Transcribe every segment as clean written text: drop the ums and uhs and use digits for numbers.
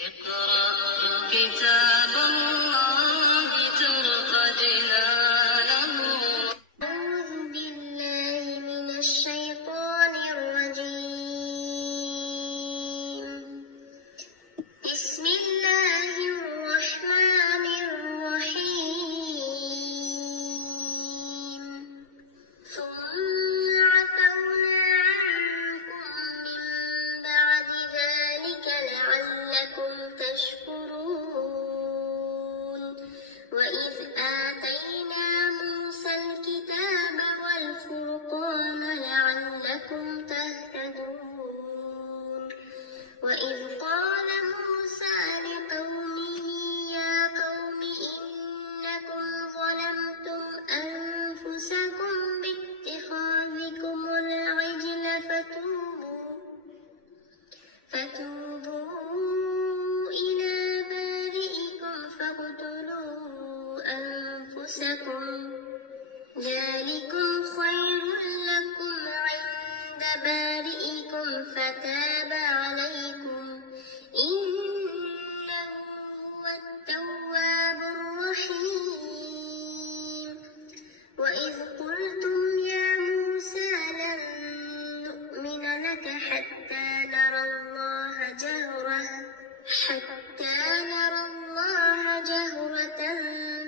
اقرأ كتاب الله ترق جنانه. أعوذ بالله من الشيطان الرجيم. بسم الله الرحمن الرحيم. ثم عفونا عنكم من بعد ذلك لعلكم تشكرون. وإذ آتينا موسى الكتاب والفرقان لعلكم تهتدون. وإذ قال موسى لقومه يا قوم إنكم ظلمتم أنفسكم باتخاذكم العجل فتوبوا إلى بارئكم فاقتلوا أنفسكم ذلكم خير لكم عند بارئكم فتاب عليكم إنه هو التواب الرحيم. وإذ قلتم يا موسى لن نؤمن لك حتى نرى الله جهرة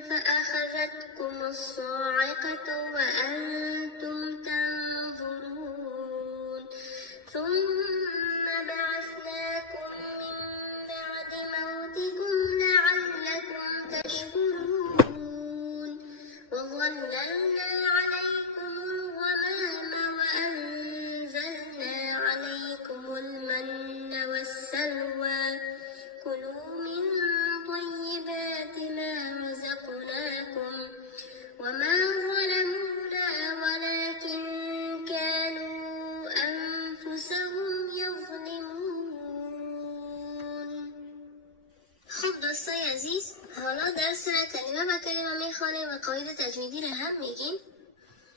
فأخذتكم الصاعقة وأنتم تنظرون. ثم بعثناكم من بعد موتكم لعلكم تشكرون. وظللنا عليكم الغمام وأنزلنا عليكم المن والسلوى كلوا من طيبات ما رزقناكم وما ظلمونا ولكن كانوا أنفسهم يظلمون. خب دوستای عزیز، حالا درس را کلمه به کلمه میخوانیم و قواعد تجویدی را هم میگیم.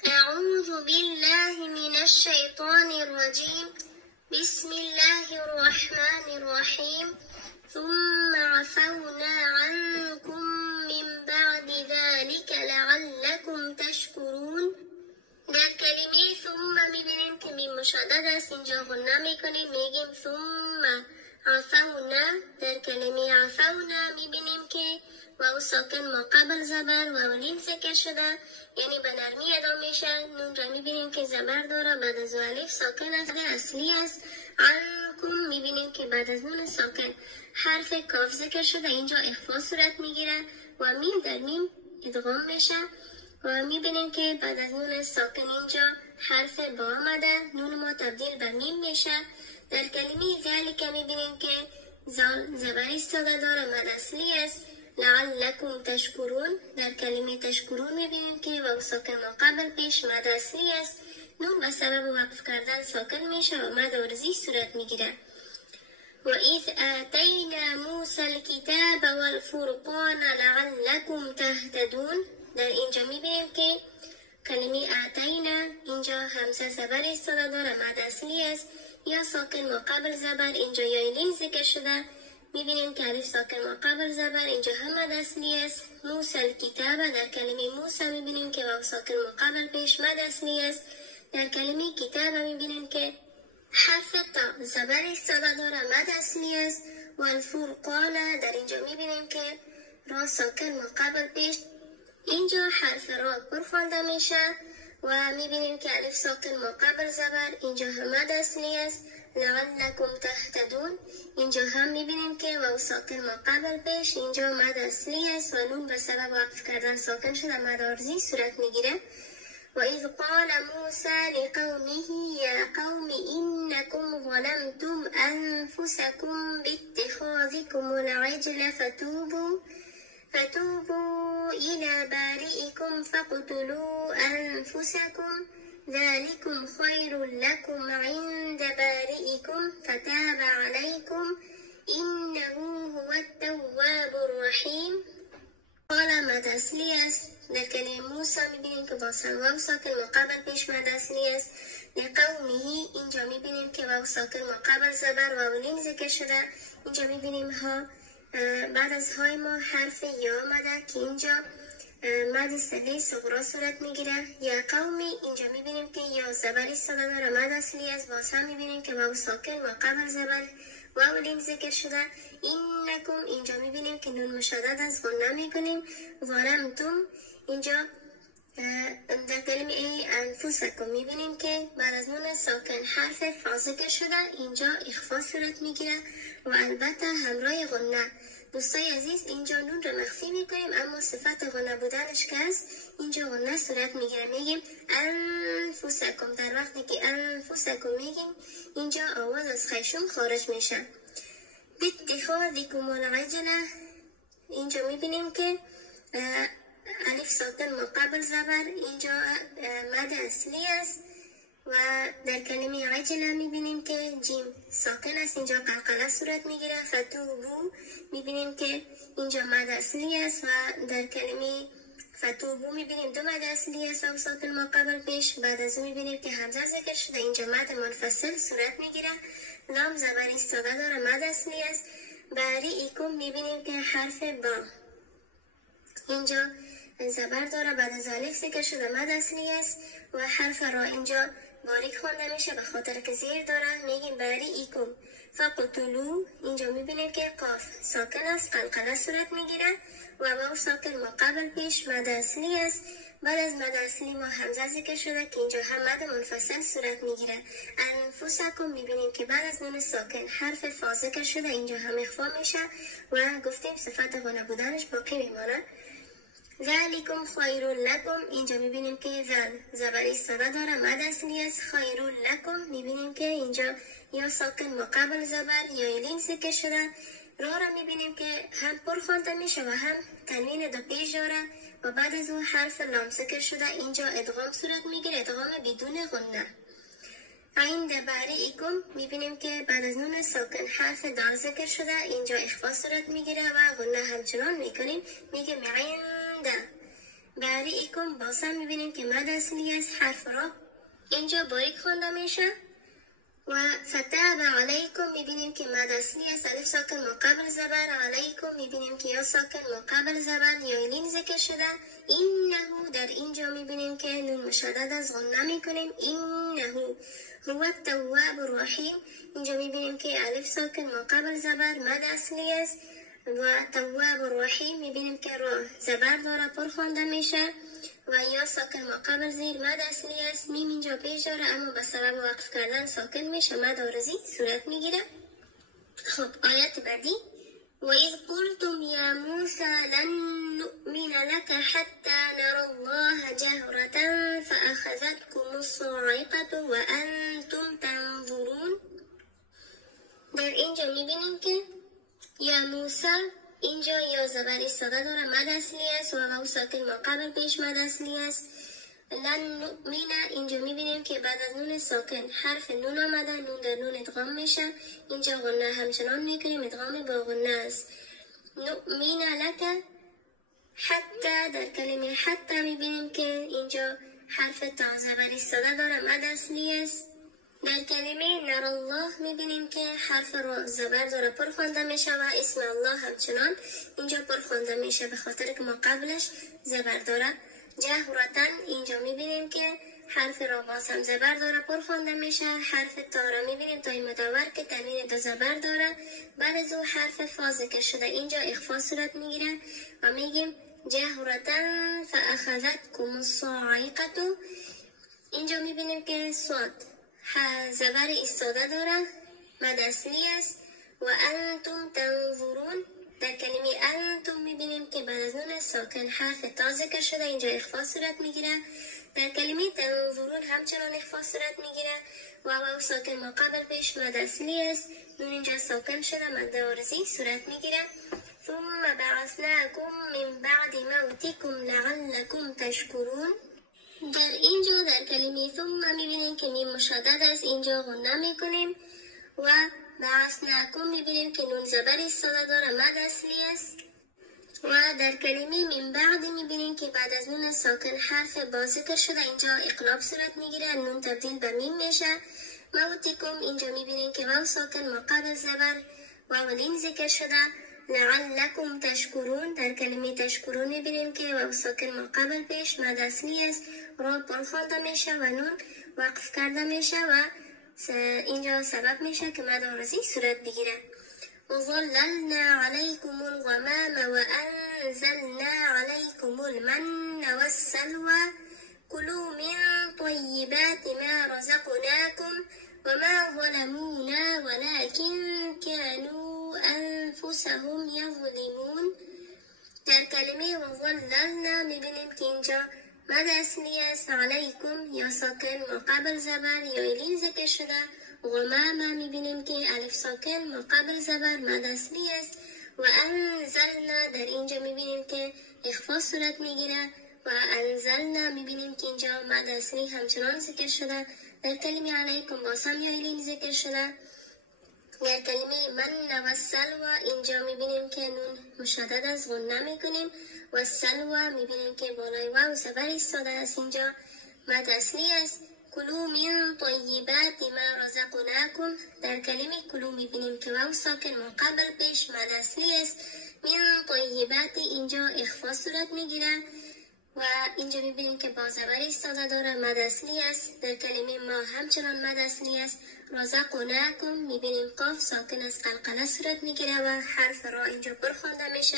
اعوذ بالله من الشیطان الرجیم. بسم الله الرحمن الرحیم. ثم عفونا عنكم من بعد ذلك لعلكم تشکرون. در کلمه ثم میبینیم که میم مشدد است، اینجا غنه میکنیم، میگیم ثم عفونا. در کلمه عفونا میبینیم که واو ساکن ما قبل زبر و لین ذکر شده، یعنی به نرمی ادا میشه. نون را میبینیم که زبر داره، بعد از الف ساکن است، اصلی است. عنکم میبینیم که بعد از نون ساکن حرف کاف ذکر شده، اینجا اخفا صورت میگیره و میم در میم ادغام میشه و میبینیم که بعد از نون ساکن اینجا حرف با آمده، نون ما تبدیل به میم میشه. در کلمه ذالک میبینیم که زال زبر ایستاده داره، مد اصلی است. لعلکم تشکرون. در کلمه تشکرون میبینیم که واو ساکن ما قبل پیش مد اصلی است، نون به سبب وقف کردن ساکن میشه و مد عارضی صورت میگیره. وإذ آتينا موسى الكتاب والفرقان لعلكم تهتدون. در اینجا میبینیم که کلمه آتینا اینجا همزه زبر ایستاده داره، مد اصلی است. یا ساکن ما قبل زبر، اینجا یا لین ذکر شده، میبینیم که الف ساکن ما قبل زبر، اینجا هم مد اصلی است. موسى الكتاب. در کلمه موسى میبینیم که واو ساکن ما قبل پیش مد اصلی است. در کلمه کتاب میبینیم که حرف تا زبر ایستاده داره، مد اصلی است. و الفرقان. در اینجا میبینیم که را ساکن ما قبل پیش، اینجا حرف را پر خوانده میشه و میبینیم که الف ساکن ما قبل زبر، اینجا هم مد اصلی است. لعلکم تهتدون. اینجا هم میبینیم که واو ساکن ما قبل پیش، اینجا مد اصلی است و نون به سبب وقف کردن ساکن شده، مد عارضی صورت میگیره. وإذ قال موسى لقومه يا قوم إنكم ظلمتم أنفسكم باتخاذكم العجل فتوبوا إلى بارئكم فاقتلوا أنفسكم ذلكم خير لكم عند بارئكم فتاب عليكم إنه هو التواب الرحيم. قال مد اصلی است. در کلمه موسی میبینیم که با واو ساکن مقابل پیش مد اصلی است. لقومه اینجا میبینیم که واو ساکن مقابل زبر واو لین ذکر شده، اینجا میبینیم ها، بعد از های ما حرف یا آمده که اینجا مد صله صغرا صورت میگیره. یا قومی اینجا میبینیم که یا زبر ایستاده داره، مد اصلی است. باز هم میبینیم که واو ساکن و قبل زبر واو لین ذکر شده. اینکم اینجا میبینیم که نون مشدد از غنه میکنیم. ظلمتم اینجا در کلمه انفسکم میبینیم که بعد از نون ساکن حرف فا ذکر شده، اینجا اخفا صورت میگیره و البته همراه غنه. دوستای عزیز اینجا نون رو مخفی میکنیم، اما صفت غنه بودنش که است اینجا غنه صورت میگیره. میگیم انفسکم. در وقتی که انفسکم میگیم اینجا آواز از خیشوم خارج میشه. باتخاذکم العجله اینجا میبینیم که الف ساکن مقابل زبر اینجا مد اصلی است و در کلمه عجله میبینیم که جیم ساکن است، اینجا قلقله صورت میگیره. فتوبو میبینیم که اینجا مد اصلی است و در کلمه فتوبو میبینیم دو مد اصلی است و ساکن مقابل پیش. بعد از اون میبینیم که همزه ذکر شده، اینجا مد منفصل صورت میگیره. لام زبر ایستاده داره، مد اصلی است. بریئکم میبینیم که حرف با اینجا زبر داره، بعد از الف ذکر شده، مد اصلی است و حرف را اینجا باریک خوانده میشه به خاطر که زیر داره. میگیم بریئکم. فقتلوا اینجا میبینیم که قاف ساکن است، قلقله صورت میگیره و واو ساکن مقابل پیش مد اصلی است. بعد از مد اصلی ما همزه ذکر شده که اینجا هم مد منفصل صورت میگیره. انفسکم میبینیم که بعد از نون ساکن حرف فا ذکر شده، اینجا هم اخفا میشه و گفتیم صفت غنه بودنش باقی میمانه. ذالکم خیر لکم اینجا میبینیم که ذل زبر ایستاده داره، مد اصلی است. خیر لکم میبینیم که اینجا یا ساکن مقابل زبر یا لین ذکر شده. را را میبینیم که هم پر خوانده میشه و هم تنوین دو پیش داره و بعد از اون حرف لام ذکر شده، اینجا ادغام صورت میگیره، ادغام بدون غنه. عند بریئکم میبینیم که بعد از نون ساکن حرف دال ذکر شده، اینجا اخفا صورت میگیره و غنه همچنان میکنیم، میگه عند بریئکم. باز هم میبینیم که مد اصلی است، حرف را اینجا باریک خوانده میشه. و فتاب علیکم میبینیم که مد اصلی است، الف ساکن مقابل زبر. علیکم میبینیم که یا ساکن مقابل زبر یا لین ذکر شده. اینه در اینجا میبینیم که نون مشدد از غنه میکنیم. اینه هو التواب الرحیم اینجا میبینیم که الف ساکن مقابل زبر مد اصلی است و تواب الرحیم میبینیم که را زبر داره، پر خوانده میشه و یا ساکن مقابل زیر مد اصلی است. میم اینجا پیش داره اما به سبب وقف کردن ساکن میشه، مد عارضی صورت میگیره. خب آیت بعدی. و اذ قلتم یا موسی لن نؤمن لك حتى نرى الله جهرة فأخذتكم الصاعقة وأنتم تنظرون. در اینجا میبینیم که یا موسی اینجا یا زبر ایستاده داره، مد اصلی است و واو ساکن مقابل پیش مد اصلی است. لن نؤمن اینجا میبینیم که بعد از نون ساکن حرف نون آمده، نون در نون ادغام میشه، اینجا غنه همچنان میکنیم، ادغام با غنه است. نؤمن لک حتی در کلمه حتی میبینیم که اینجا حرف تا زبر ایستاده داره، مد اصلی است. در کلمه نر الله میبینیم که حرف را زبر داره، پر خوانده میشه و اسم الله همچنان اینجا پر خوانده میشه به خاطر که ما قبلش زبر داره. جهرتن اینجا میبینیم که حرف را باز هم زبر داره، پر خوانده میشه. حرف تا را میبینیم تای مدور که تنوین دو زبر داره، بعد از اون حرف فا ذکر شده، اینجا اخفا صورت میگیره و میگیم جهرتن فاخذتکم الصاعقة. اینجا میبینیم که صاد زبر ایستاده داره، مد اصلی است و انتم تنظرون. در کلمه انتم میبینیم که بعد از نون ساکن حرف تا ذکر شده، اینجا اخفا صورت میگیره. در کلمه تنظرون همچنان اخفا صورت میگیره و واو ساکن مقابل پیش مد اصلی است، نون اینجا ساکن شده، مد عارضی صورت میگیره. ثم بعثناکم من بعد موتکم لعلکم تشکرون. در اینجا در کلمه ثم میبینیم که میم مشدد است، اینجا غنه میکنیم و بعثناکم میبینیم که نون زبر ایستاده داره، مد اصلی است. و در کلمه من بعد میبینیم که بعد از نون ساکن حرف با ذکر شده، اینجا اقلاب صورت میگیره، نون تبدیل به میم میشه. موتکم اینجا میبینیم که واو ساکن مقابل زبر واو لین ذکر شده. لعلکم تشکرون، در کلمه تشکرون میبینیم که واو ساکن ما قبل پیش مد اصلی است، را پر خوانده میشه و نون وقف کرده میشه و اینجا سبب میشه که مد عارضی صورت بگیره. وظللنا عليكم الغمام وأنزلنا عليكم المن والسلوى كلوا من طيبات ما رزقناكم وما ظلمونا ولكن كانوا أنفسهم يظلمون. در کلمه وظللنا میبینیم که اینجا مد اصلی است. علیکم یا ساکن مقابل زبر یا ایلین ذکر شده. غمام میبینیم که الف ساکن مقابل زبر مد اصلی است. و انزلنا در اینجا میبینیم که اخفا صورت میگیره و انزلنا میبینیم که اینجا مد اصلی همچنان ذکر شده. در کلمه علیکم باسم یا ایلین ذکر شده. در کلمه من و سلوى اینجا میبینیم که نون مشدد از غنه میکنیم و سلوى میبینیم که بالای واو زبر ایستاده است. اینجا مد اصلی است. کلو من طیبات ما رزقناکم، در کلمه کلو میبینیم که واو ساکن مقابل پیش مد اصلی است. من طیبات اینجا اخفا صورت میگیره و اینجا میبینیم که با زبر ایستاده داره مد اصلی است. در کلمه ما همچنان مد اصلی است. رزقناکم میبینیم قاف ساکن از قلقله صورت میگیره و حرف را اینجا پر خوانده میشه.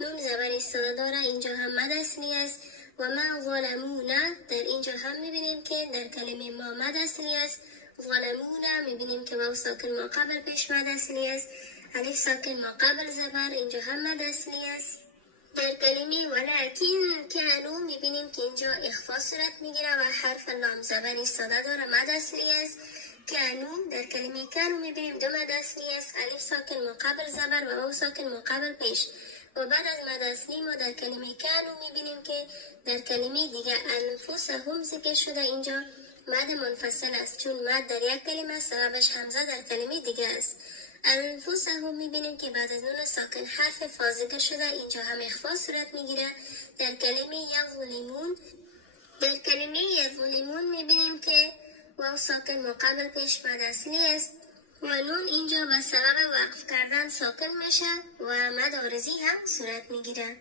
نون زبر ایستاده داره، اینجا هم مد اصلی است. و ما ظلمونا در اینجا هم میبینیم که در کلمه ما مد اصلی است. ظلمونا میبینیم که واو ساکن ما قبل پیش مد اصلی است. الف ساکن ما قبل زبر اینجا هم مد اصلی است. در کلمه ولکن کانو میبینیم که اینجا اخفا صورت میگیره و حرف لام زبر ایستاده داره مد اصلی است. کانو در کلمه کانو میبینیم دو مد اصلی است. الف ساکن مقابل زبر و واو ساکن مقابل پیش. و بعد از مد اصلی ما در کلمه کانو میبینیم که در کلمه دیگه انفسهم ذکر شده. اینجا مد منفصل است چون مد در یک کلمه سببش حمزه در کلمه دیگه است. انفسهم میبینیم که بعد از نون ساکن حرف فا ذکر شده، اینجا هم اخفا صورت میگیره. در کلمه یظلمون در کلمه یظلمون میبینیم که واو ساکن مقابل پیش مد اصلی است و نون اینجا به سبب وقف کردن ساکن میشه و مد عارضی هم صورت میگیره.